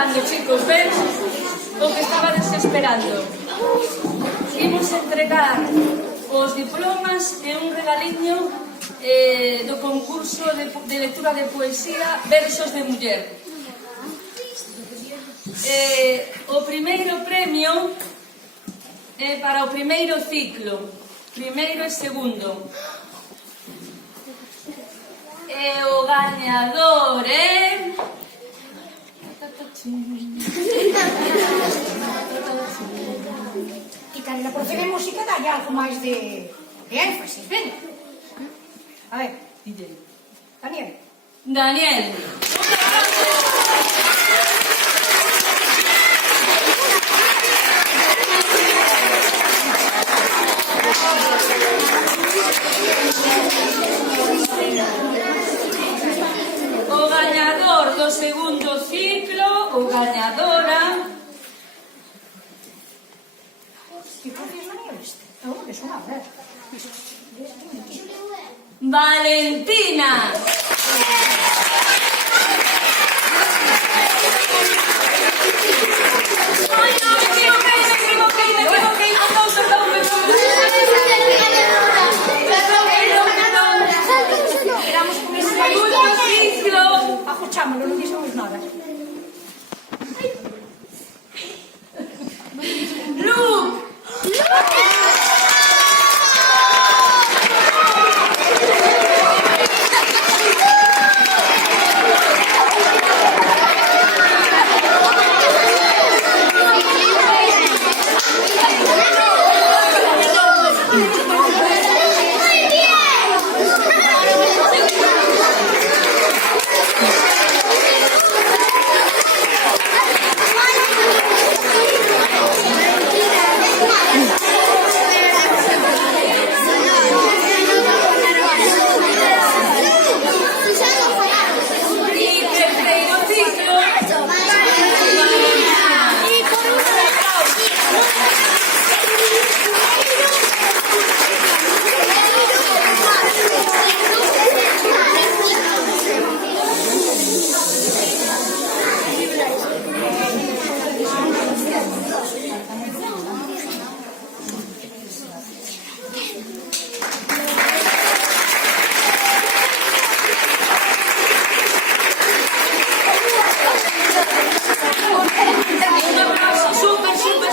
pasando, chicos, ven o que estaba desesperando. Imos entregar os diplomas e un regaliño do concurso de lectura de poesía Versos de Muller. O primeiro premio é para o primeiro ciclo, primeiro e segundo. E o gañador é... E Carla, por fin a música dalle algo máis de énfasis, ven. A ver, Daniel. Daniel. O gañador do segundo ciclo, o gañadora... Que copias Daniel este? Non, que son a ver. Valentina. Ai, non, me equivoquei, Éramos con ese segundo ciclo. Ajochámoslo, non dixemos nada. Luke.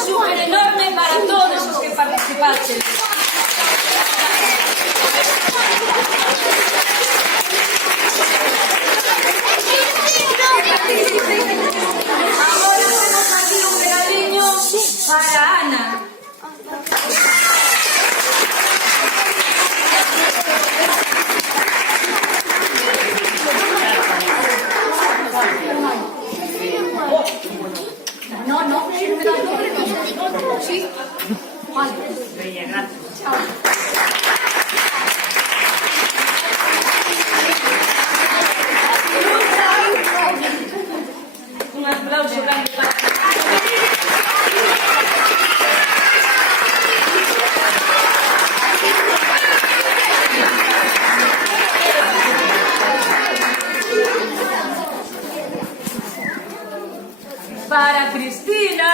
Súper enorme para todos os que participachen. Agora temos aquí un regaliño para Ana. No, si non me das nombre, no. Sí. Vale. Bella, gracias. Chao. Un aplauso grande para... Para Cristina.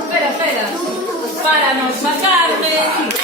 Espera. Para Norma Carmen.